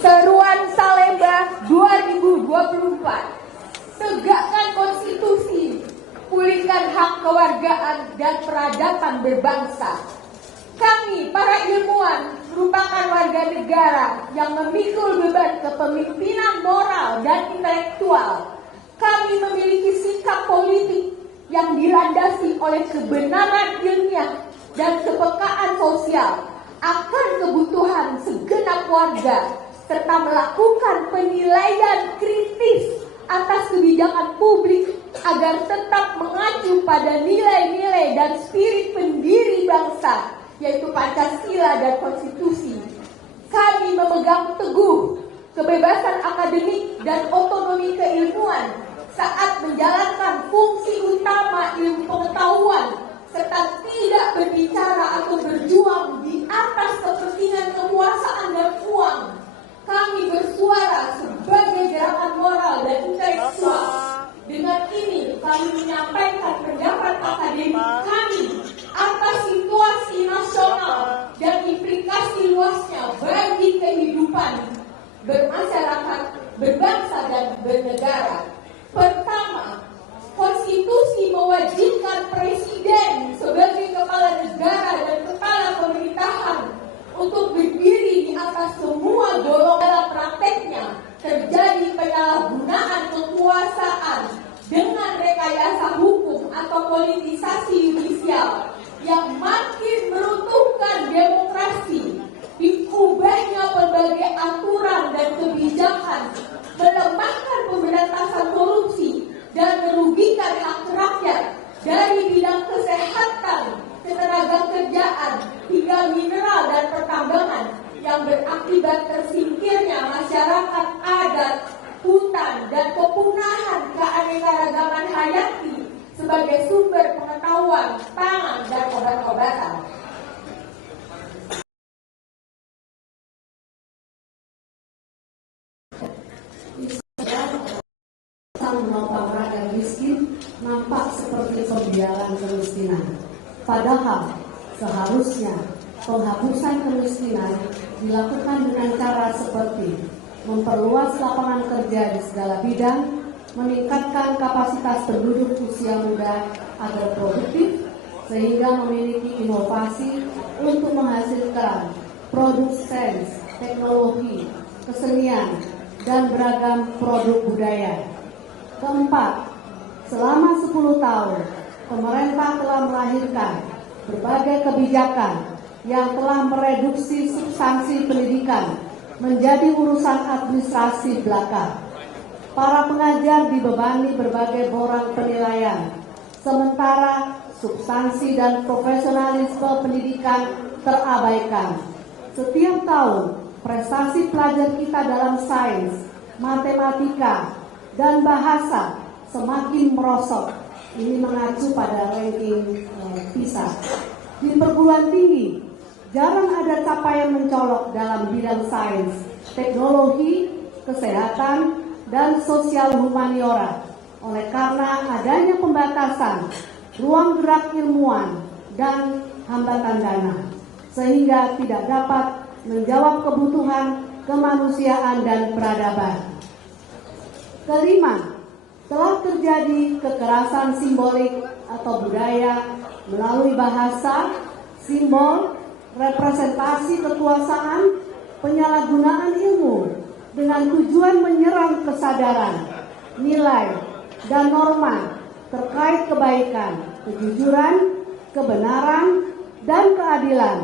Seruan Salemba 2024. Tegakkan konstitusi, pulihkan hak kewargaan dan peradaban berbangsa. Kami, para ilmuwan, merupakan warga negara yang memikul beban kepemimpinan moral dan intelektual. Kami memiliki sikap politik yang dilandasi oleh kebenaran ilmiah dan kepekaan sosial akan kebutuhan segenap warga, serta melakukan penilaian kritis atas kebijakan publik agar tetap mengacu pada nilai-nilai dan spirit pendiri bangsa, yaitu Pancasila dan konstitusi. Kami memegang teguh kebebasan akademik dan otonomi keilmuan saat menjalankan fungsi utama ilmu pengetahuan, serta tidak berbicara atau berjuang di atas kepentingan kekuasaan dan uang. Kami bersuara sebagai gerakan moral dan intelektual. Dengan ini kami menyampaikan pendapat akademik kami atas situasi nasional dan implikasi luasnya bagi kehidupan bermasyarakat, berbangsa dan bernegara. Pertama, konstitusi mewajibkan presiden sebagai kepala negara dan kepala pemerintahan untuk berdiri di atas semua golongan. Dalam prakteknya terjadi penyalahgunaan kekuasaan dengan rekayasa hukum atau politisasi yudisial yang makin meruntuhkan demokrasi. Diubahnya berbagai aturan dan kebijakan, melemahkan pemberantasan korupsi dan merugikan hak rakyat dari bidang kesehatan, ketenagakerjaan hingga mineral dan pertambangan, yang berakibat tersingkirnya masyarakat adat, hutan, dan kepunahan keanekaragaman hayati sebagai sumber pengetahuan, pangan, dan obat-obatan. Menopang rakyat miskin nampak seperti pembiaran kemiskinan. Padahal seharusnya penghapusan kemiskinan dilakukan dengan cara seperti memperluas lapangan kerja di segala bidang, meningkatkan kapasitas penduduk usia muda agar produktif, sehingga memiliki inovasi untuk menghasilkan produk sains, teknologi, kesenian, dan beragam produk budaya. Keempat, selama 10 tahun, pemerintah telah melahirkan berbagai kebijakan yang telah mereduksi substansi pendidikan menjadi urusan administrasi belaka. Para pengajar dibebani berbagai borang penilaian, sementara substansi dan profesionalisme pendidikan terabaikan. Setiap tahun, prestasi pelajar kita dalam sains, matematika, dan bahasa semakin merosot. Ini mengacu pada ranking PISA. Di perguruan tinggi, jarang ada capaian mencolok dalam bidang sains, teknologi, kesehatan, dan sosial humaniora. Oleh karena adanya pembatasan ruang gerak ilmuwan dan hambatan dana, sehingga tidak dapat menjawab kebutuhan kemanusiaan dan peradaban. Kelima, telah terjadi kekerasan simbolik atau budaya melalui bahasa, simbol, representasi kekuasaan, penyalahgunaan ilmu dengan tujuan menyerang kesadaran, nilai, dan norma terkait kebaikan, kejujuran, kebenaran, dan keadilan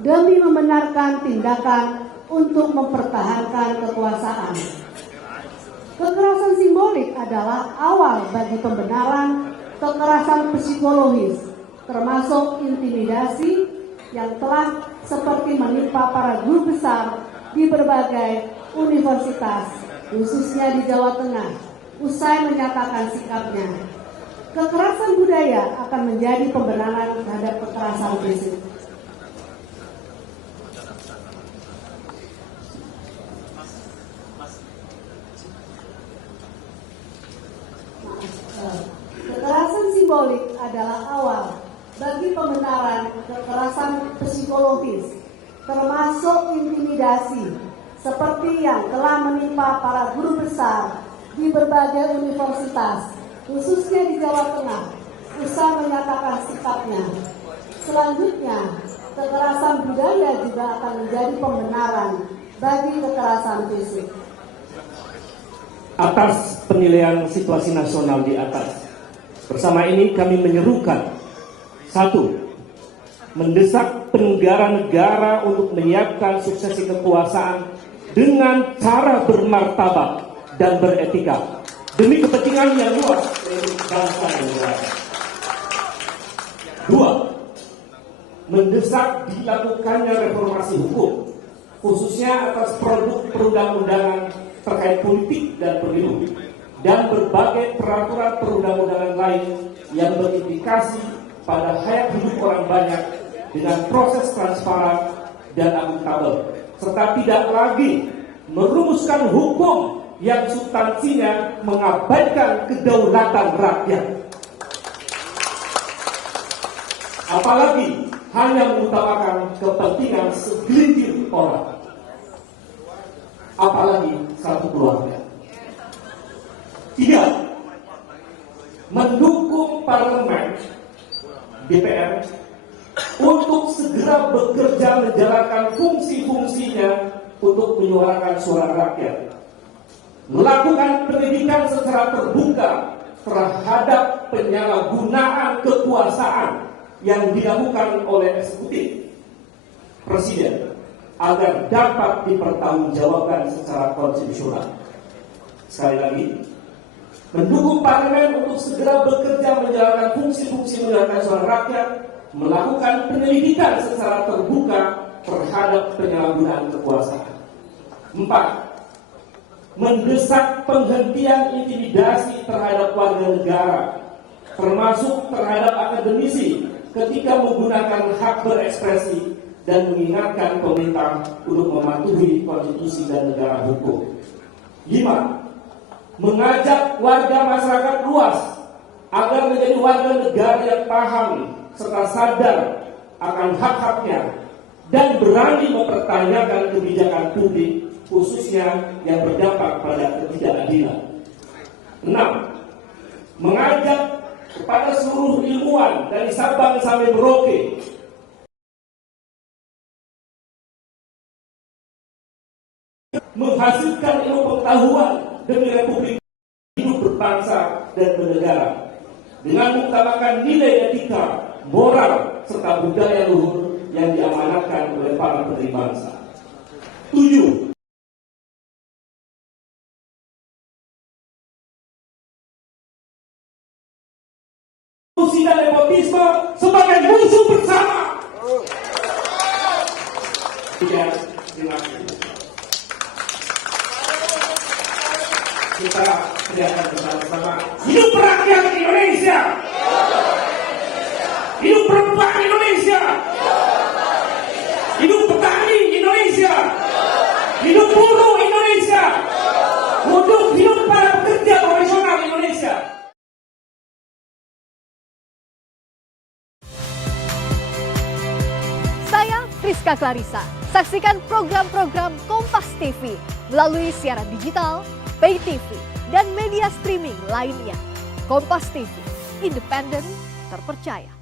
demi membenarkan tindakan untuk mempertahankan kekuasaan. Kekerasan simbolik adalah awal bagi pembenaran kekerasan psikologis, termasuk intimidasi yang telah seperti menimpa para guru besar di berbagai universitas, khususnya di Jawa Tengah, usai menyatakan sikapnya. Kekerasan budaya akan menjadi pembenaran terhadap kekerasan fisik. Kekerasan simbolik adalah awal bagi pembenaran kekerasan psikologis, termasuk intimidasi seperti yang telah menimpa para guru besar di berbagai universitas, khususnya di Jawa Tengah, usah menyatakan sikapnya. Selanjutnya, kekerasan budaya juga akan menjadi pembenaran bagi kekerasan fisik. Atas penilaian situasi nasional di atas, bersama ini kami menyerukan: 1. Mendesak penyelenggara negara untuk menyiapkan suksesi kekuasaan dengan cara bermartabat dan beretika demi kepentingan yang luas dari bangsa dan negara. 2. Mendesak dilakukannya reformasi hukum, khususnya atas produk perundang-undangan terkait politik dan pemilu, dan berbagai peraturan perundang-undangan lain yang berimplikasi pada hayat hidup orang banyak dengan proses transparan dan akuntabel, serta tidak lagi merumuskan hukum yang substansinya mengabaikan kedaulatan rakyat, apalagi hanya mengutamakan kepentingan segelintir orang, apalagi satu keluarga. 3. Mendukung parlemen DPR untuk segera bekerja menjalankan fungsi-fungsinya untuk menyuarakan suara rakyat, melakukan pendidikan secara terbuka terhadap penyalahgunaan kekuasaan yang dilakukan oleh eksekutif presiden agar dapat dipertanggungjawabkan secara konstitusional. Sekali lagi, mendukung parlemen untuk segera bekerja menjalankan fungsi-fungsi menyuarakan suara rakyat, melakukan penyelidikan secara terbuka terhadap penyalahgunaan kekuasaan. 4. Mendesak penghentian intimidasi terhadap warga negara, termasuk terhadap akademisi ketika menggunakan hak berekspresi, dan mengingatkan pemerintah untuk mematuhi konstitusi dan negara hukum. 5. Mengajak warga masyarakat luas agar menjadi warga negara yang paham serta sadar akan hak-haknya dan berani mempertanyakan kebijakan publik, khususnya yang berdampak pada ketidakadilan. 6. Mengajak kepada seluruh ilmuwan dari Sabang sampai Merauke menghasilkan ilmu pengetahuan demi Republik hidup berbangsa dan bernegara dengan mengutamakan nilai etika, moral, serta budaya luhur yang diamanatkan oleh para pendiri bangsa. 7. Korupsi dan nepotisme sebagai musuh bersama. Terima kasih. Kita teriakan bersama-sama: hidup rakyat Indonesia, hidup perempuan Indonesia, hidup petani Indonesia, hidup buruh Indonesia, hidup para pekerja profesional Indonesia. Saya Friska Clarissa. Saksikan program-program Kompas TV melalui siaran digital, pay TV, dan media streaming lainnya. Kompas TV, independen, terpercaya.